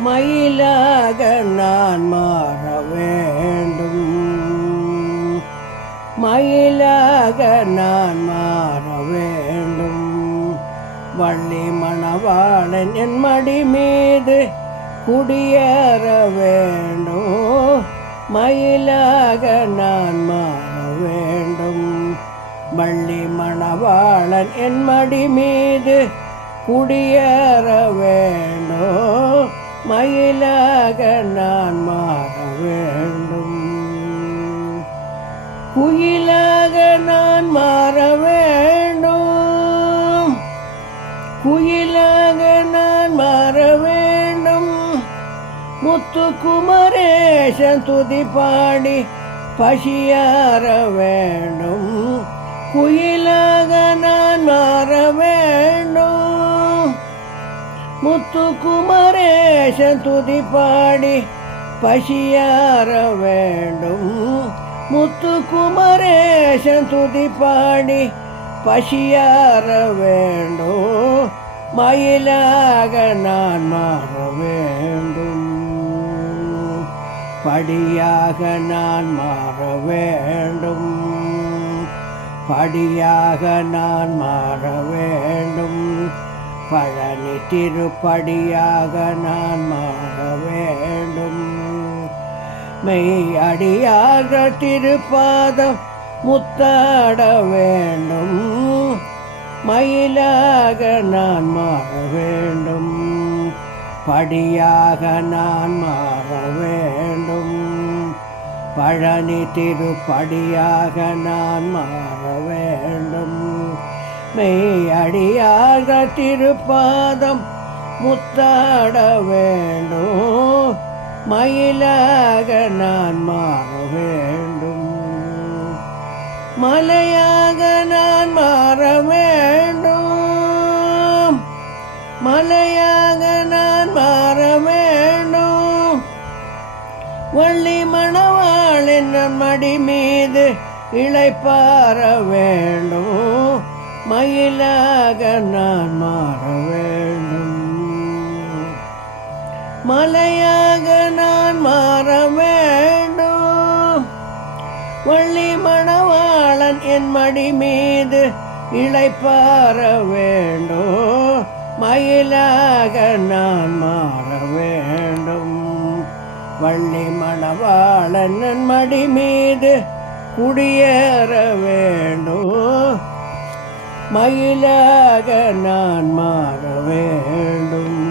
மயிலாக நான் மாற வேண்டும். மயிலாக நான் மாற வேண்டும். வள்ளி மணவாளன் என் மடி மீது குடியேற வேண்டும். மயிலாக நான் மாற வேண்டும். வள்ளி மணவாளன் என் மடி மீது குடியேற வேண்டும். மயிலாக நான் மாற வேண்டும். குயிலாக நான் மாற வேண்டும். குயிலாக நான் மாற வேண்டும். முத்துக்குமரேசன் துதி பாடி பசியார வேண்டும். குயிலாக நான் மாற வேண்டும். முத்துக்குமரேசன் துதி பாடி பசியார வேண்டும். முத்துக்குமரேசன் துதி பாடி பசியார வேண்டும். மயிலாக நான் மாற வேண்டும். படியாக நான் மாற வேண்டும். படியாக நான் மாற வேண்டும். பழனி திருப்படியாக நான் மாற வேண்டும். மெய் அடியாக திருப்பாதம் முத்தாட வேண்டும். மயிலாக நான் மாற வேண்டும். படியாக நான் மாற வேண்டும். பழனி திருப்படியாக நான் மாற வேண்டும். மெய் அடியாக திருப்பாதம் முத்தாட வேண்டும். மயிலாக நான் மாற வேண்டும். மலையாக நான் மாற வேண்டும். மலையாக நான் மாற வேண்டும். வள்ளி மணவாளன் மடி மீது இளைப்பாற வேண்டும். மயிலாக நான் மாற வேண்டும். மலையாக நான் மாற வேண்டும். வள்ளி மணவாளன் என் மடி மீது இளைப்பாற வேண்டும். மயிலாக நான் மாற வேண்டும். வள்ளி மணவாளன் என் மடி மீது குடியேற வேண்டும். மயிலாக நான் மாற வேண்டும்.